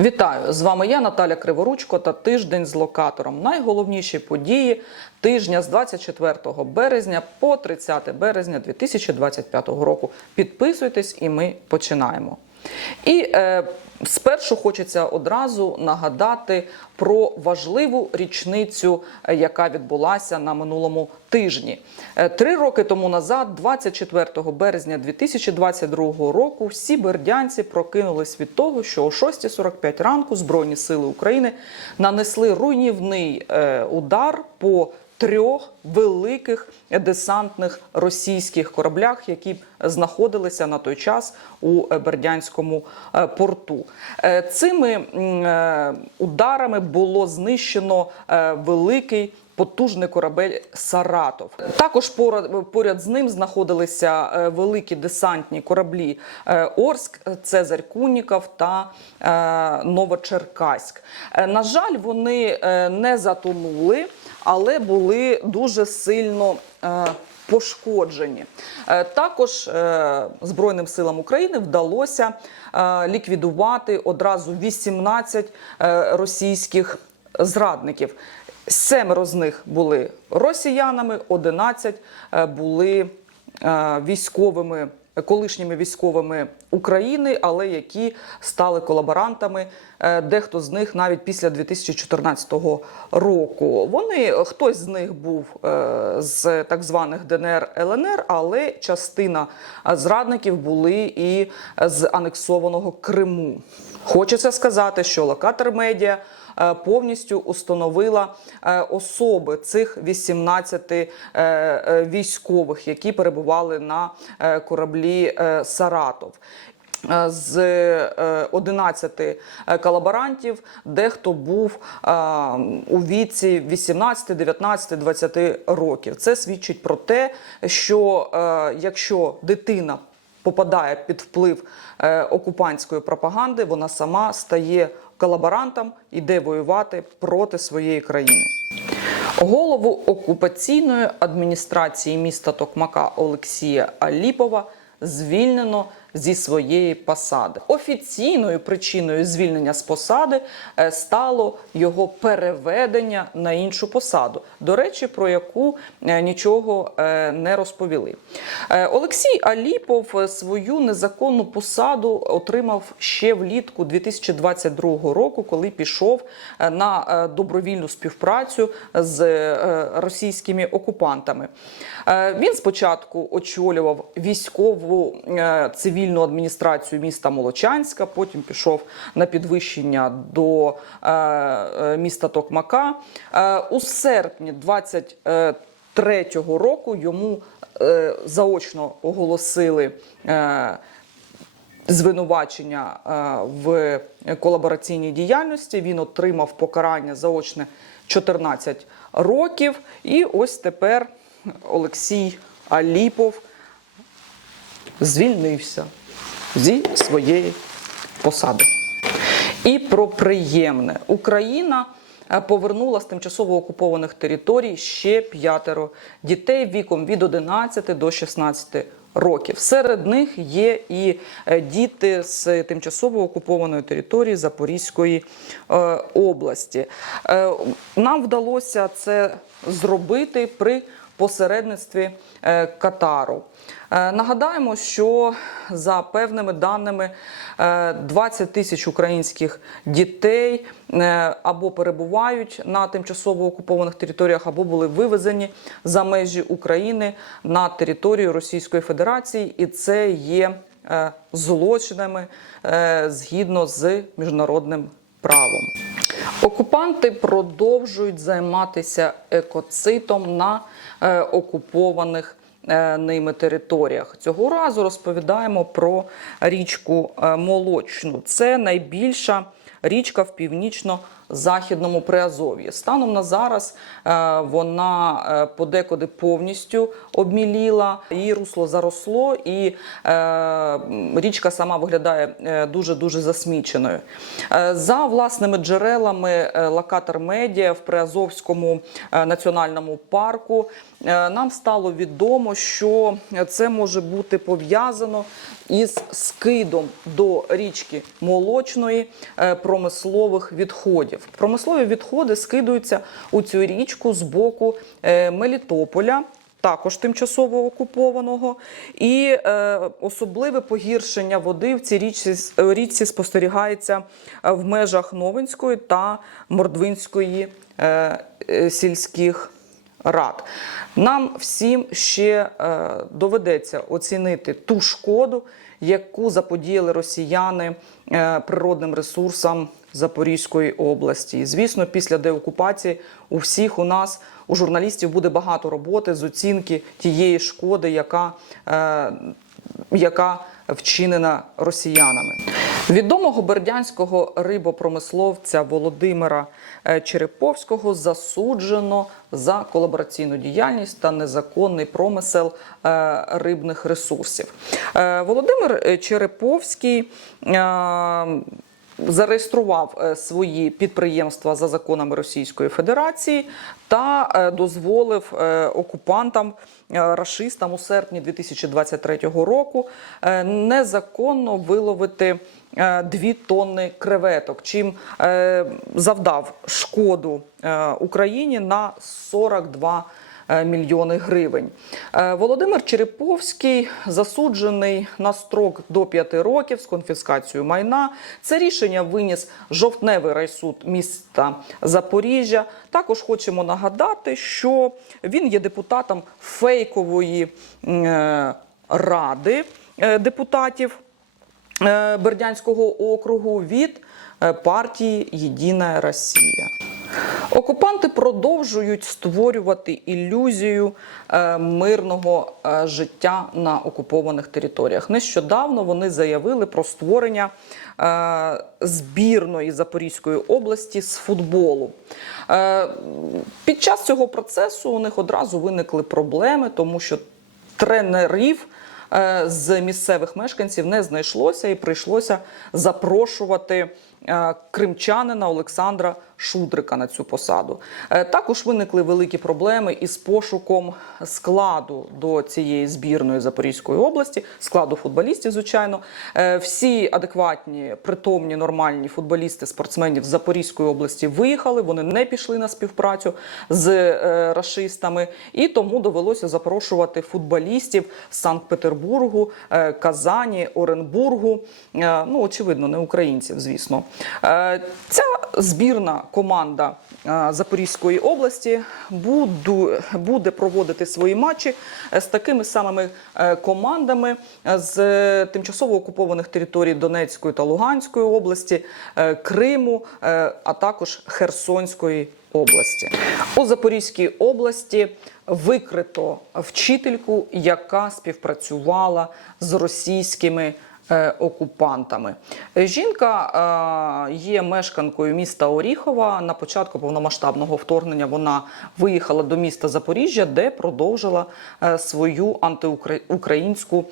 Вітаю! З вами я, Наталя Криворучко та тиждень з локатором. Найголовніші події тижня з 24 березня по 30 березня 2025 року. Підписуйтесь і ми починаємо. І е, спершу хочеться одразу нагадати про важливу річницю, е, яка відбулася на минулому тижні. Е, Три роки тому назад, 24 березня 2022 року, всі бердянці прокинулись від того, що о 6.45 ранку Збройні сили України нанесли руйнівний е, удар по трьох великих десантних російських кораблях, які знаходилися на той час у е, Бердянському е, порту. Е, Цими ударами було знищено великий. Потужний корабель Саратов. Також поряд, поряд з ним знаходилися великі десантні кораблі Орск, Цезарь Куніков та Новочеркаськ. На жаль, вони не затонули, але були дуже сильно е, пошкоджені. Е, Також е, Збройним силам України вдалося ліквідувати одразу 18 е, російських зрадників. Семеро з них були росіянами, 11 е, були військовими, колишніми військовими України, але які стали колаборантами. Е, Дехто з них навіть після 2014 року. Вони хтось з них був е, з так званих ДНР ЛНР, але частина е, зрадників були і з анексованого Криму. Хочеться сказати, що локатор медіа повністю установила е, особи цих 18 е, е, військових, які перебували на е, кораблі е, Саратов. Е, З е, 11 е, колаборантів дехто був е, у віці 18, 19, 20 років. Це свідчить про те, що е, якщо дитина попадає під вплив е, окупантської пропаганди, вона сама стає колаборантом, іде воювати проти своєї країни. Голову окупаційної адміністрації міста Токмака Олексія Аліпова звільнено зі своєї посади. Офіційною причиною звільнення з посади е, стало його переведення на іншу посаду. До речі, про яку е, нічого е, не розповіли. Олексій Аліпов свою незаконну посаду отримав ще влітку 2022 року, коли пішов на добровільну співпрацю з російськими окупантами. Він спочатку очолював військову е, цивільну адміністрацію міста Молочанська, потім пішов на підвищення до е, е, міста Токмака. Е, У серпні 23-го року йому заочно оголосили. звинувачення в колабораційній діяльності. Він отримав покарання заочне 14 років. І ось тепер Олексій Аліпов звільнився зі своєї посади. І про приємне Україна е, повернула з тимчасово окупованих територій ще п'ятеро дітей віком від 11 до 16 років. Серед них є і е, діти з тимчасово окупованої території Запорізької е, області. Нам вдалося це зробити при посередництві е, Катару. Е, Нагадаємо, що за певними даними е, 20 тисяч українських дітей е, або перебувають на тимчасово окупованих територіях, або були вивезені за межі України на територію Російської Федерації, і це є е, злочинами е, згідно з міжнародним правом. Окупанти продовжують займатися екоцитом на е, окупованих е, ними територіях. Цього разу розповідаємо про річку е, Молочну. Це найбільша річка в західному Приазов'ї. Станом на зараз е, вона е, подекуди повністю обміліла, її русло заросло, і е, річка сама виглядає дуже дуже засміченою. За власними джерелами локатор медіа в Приазовському національному парку нам стало відомо, що це може бути пов'язано із скидом до річки Молочної промислових відходів. Промислові відходи скидуються у цю річку з боку е, Мелітополя. Також тимчасово окупованого, і е, особливе погіршення води в цій річці, річці спостерігається е, в межах Новинської та Мордвинської е, е, сільських рад. Нам всім ще е, доведеться оцінити ту шкоду, яку заподіяли росіяни е, природним ресурсам Запорізької області. І, звісно, після деокупації у всіх у нас, у журналістів, буде багато роботи з оцінки тієї шкоди, яка, е, яка вчинена росіянами. Відомого бердянського рибопромисловця Володимира е, Череповського засуджено за колабораційну діяльність та незаконний промисел е, рибних ресурсів. Е, Володимир Череповський. Зареєстрував е, свої підприємства за законами Російської Федерації та е, дозволив е, окупантам рашистам у серпні 2023 року незаконно виловити дві тонни креветок, чим завдав шкоду Україні на 42 е, мільйони гривень. Е, Володимир Череповський засуджений на строк до 5 років з конфіскацією майна. Це рішення виніс жовтневий райсуд міста Запоріжжя. Також хочемо нагадати, що він є депутатом фейкової е, ради е, депутатів. е, Бердянського округу від е, партії Єдина Росія. Окупанти продовжують створювати ілюзію е, мирного е, життя на окупованих територіях. Нещодавно вони заявили про створення е, збірної Запорізької області з футболу. Під час цього процесу у них одразу виникли проблеми, тому що тренерів з місцевих мешканців не знайшлося і прийшлося запрошувати кримчанина Олександра Шудрика на цю посаду. Е, Також виникли великі проблеми із пошуком складу до цієї збірної Запорізької області, складу футболістів, звичайно. Е, Всі адекватні, притомні, нормальні футболісти, спортсменів з Запорізької області виїхали. Вони не пішли на співпрацю з е, рашистами, і тому довелося запрошувати футболістів з Санкт-Петербургу, е, Казані, Оренбургу. Е, Ну, очевидно, не українців, звісно. Е, Ця збірна команда е, Запорізької області буде проводити свої матчі е, з такими самими командами з тимчасово окупованих територій Донецької та Луганської області, Криму, а також Херсонської області. У Запорізькій області викрито вчительку, яка співпрацювала з російськими окупантами. Е, Жінка е, є мешканкою міста Оріхова. На початку повномасштабного вторгнення вона виїхала до міста Запоріжжя, де продовжила е, свою антиукраїнську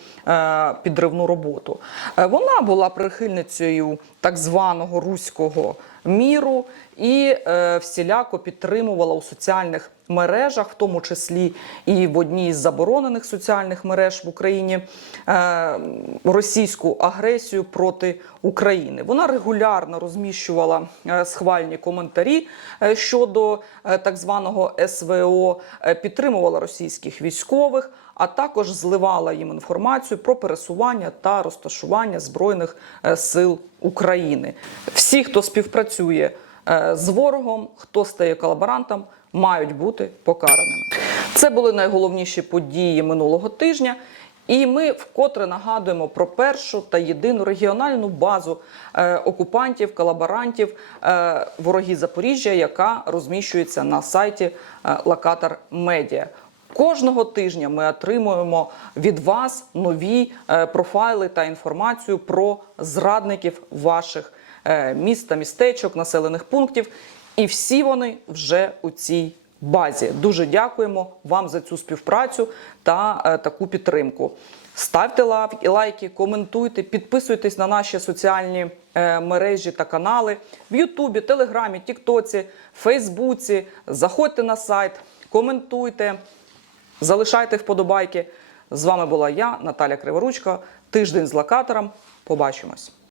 підривну роботу. Вона була прихильницею так званого руського міру і е, всіляко підтримувала у соціальних мережах, в тому числі і в одній з заборонених соціальних мереж в Україні, е, російську агресію проти України. Вона регулярно розміщувала е, схвальні коментарі е, щодо е, так званого СВО, підтримувала російських військових. А також зливала їм інформацію про пересування та розташування збройних сил України. Всі, хто співпрацює е, з ворогом, хто стає колаборантом, мають бути покараними. Це були найголовніші події минулого тижня. І ми вкотре нагадуємо про першу та єдину регіональну базу е, окупантів, колаборантів, е, вороги Запоріжжя, яка розміщується на сайті Локатор Медіа. Кожного тижня ми отримуємо від вас нові е, профайли та інформацію про зрадників ваших е, міст та містечок, населених пунктів. І всі вони вже у цій базі. Дуже дякуємо вам за цю співпрацю та е, таку підтримку. Ставте лайки, коментуйте, підписуйтесь на наші соціальні мережі та канали в Ютубі, Телеграмі, Тіктоці, Фейсбуці. Заходьте на сайт, коментуйте, залишайте вподобайки. З вами була я, Наталя Криворучка. Тиждень з локатором. Побачимось.